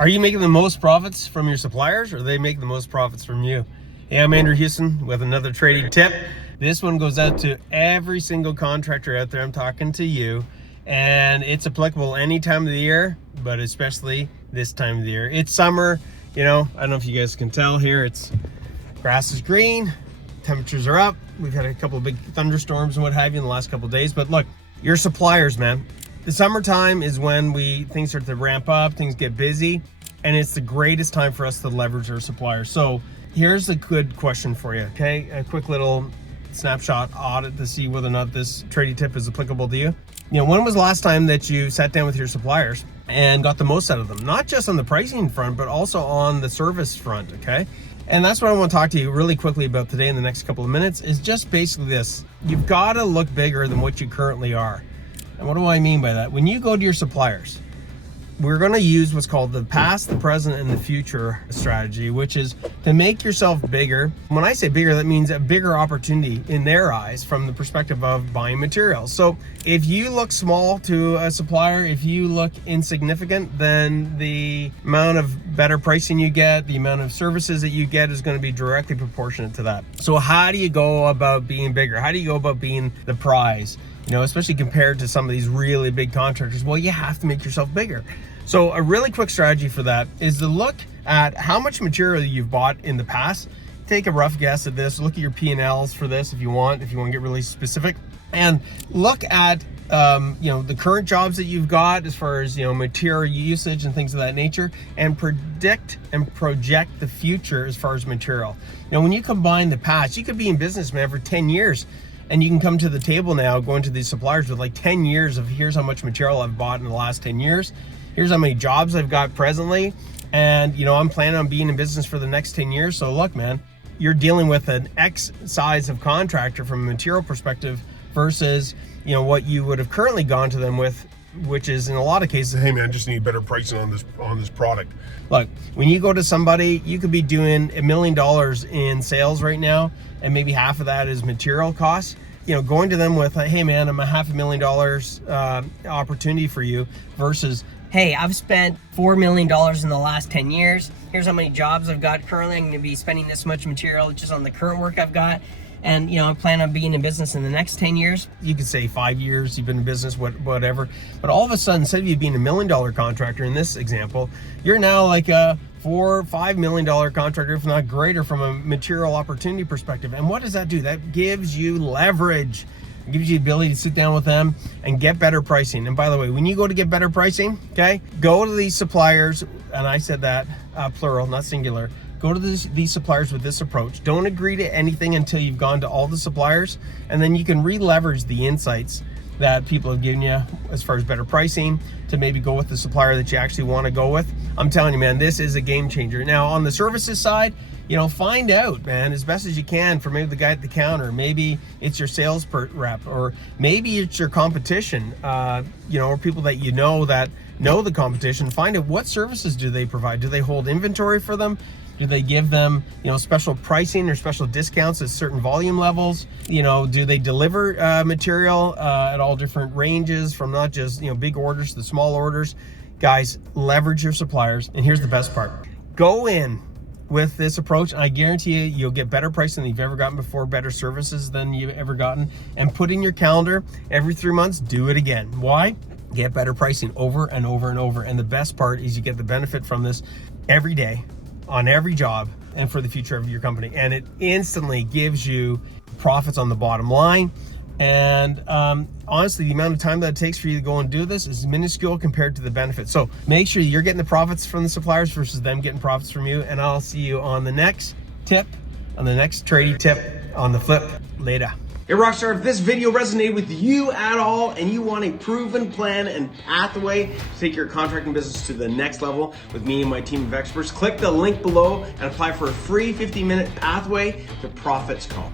Are you making the most profits from your suppliers, or are they making the most profits from you? Hey, I'm Andrew Houston with another trading tip. This one goes out to every single contractor out there. I'm talking to you, and it's applicable any time of the year, but especially this time of the year. It's summer, you know, I don't know if you guys can tell here, it's grass is green, temperatures are up. We've had a couple of big thunderstorms and what have you in the last couple of days, but look, your suppliers, man. The summertime is when things start to ramp up, things get busy, and it's the greatest time for us to leverage our suppliers. So here's a good question for you, okay? A quick little snapshot audit to see whether or not this trading tip is applicable to you. You know, when was the last time that you sat down with your suppliers and got the most out of them? Not just on the pricing front, but also on the service front, okay? And that's what I want to talk to you really quickly about today in the next couple of minutes, is just basically this. You've got to look bigger than what you currently are. And what do I mean by that? When you go to your suppliers, we're going to use what's called the past, the present, and the future strategy, which is to make yourself bigger. When I say bigger, that means a bigger opportunity in their eyes from the perspective of buying materials. So if you look small to a supplier, if you look insignificant, then the amount of better pricing you get, the amount of services that you get is going to be directly proportionate to that. So how do you go about being bigger? How do you go about being the prize? You know, especially compared to some of these really big contractors, well, you have to make yourself bigger. So a really quick strategy for that is to look at how much material you've bought in the past. Take a rough guess at this, look at your P&Ls for this if you want to get really specific, and look at you know, the current jobs that you've got as far as, you know, material usage and things of that nature, and predict and project the future as far as material. You know, when you combine the past, you could be in business, man, for 10 years. And you can come to the table now, going to these suppliers with like 10 years of here's how much material I've bought in the last 10 years. Here's how many jobs I've got presently. And, you know, I'm planning on being in business for the next 10 years. So look, man, you're dealing with an X size of contractor from a material perspective versus, you know, what you would have currently gone to them with, which is in a lot of cases, hey man, I just need better pricing on this product. Look, when you go to somebody, you could be doing $1 million in sales right now, and maybe half of that is material costs. You know, going to them with, hey man, I'm a $500,000 opportunity for you, versus, hey, I've spent $4 million in the last 10 years. Here's how many jobs I've got currently. I'm going to be spending this much material just on the current work I've got. And, you know, I plan on being in business in the next 10 years. You could say 5 years, you've been in business, whatever. But all of a sudden, instead of you being $1 million contractor in this example, you're now like a $4 or $5 million contractor, if not greater, from a material opportunity perspective. And what does that do? That gives you leverage. It gives you the ability to sit down with them and get better pricing. And by the way, when you go to get better pricing, okay, go to these suppliers, and I said that plural, not singular. Go to these suppliers with this approach. Don't agree to anything until you've gone to all the suppliers, and then you can re-leverage the insights that people have given you as far as better pricing to maybe go with the supplier that you actually want to go with. I'm telling you, man, this is a game changer. Now, on the services side, you know, find out, man, as best as you can for maybe the guy at the counter. Maybe it's your sales rep, or maybe it's your competition, you know, or people that you know that know the competition. Find out what services do they provide. Do they hold inventory for them? Do they give them, you know, special pricing or special discounts at certain volume levels? You know, do they deliver material at all different ranges, from not just, you know, big orders to small orders? Guys, leverage your suppliers. And here's the best part. Go in with this approach, and I guarantee you, you'll get better pricing than you've ever gotten before, better services than you've ever gotten, and put in your calendar every 3 months, do it again. Why? Get better pricing over and over and over. And the best part is you get the benefit from this every day, on every job, and for the future of your company. And it instantly gives you profits on the bottom line. And honestly, the amount of time that it takes for you to go and do this is minuscule compared to the benefits. So make sure you're getting the profits from the suppliers versus them getting profits from you. And I'll see you on the next tip, on the next trading tip on the flip. Later. Hey Rockstar, if this video resonated with you at all and you want a proven plan and pathway to take your contracting business to the next level with me and my team of experts, click the link below and apply for a free 15-minute pathway to profits call.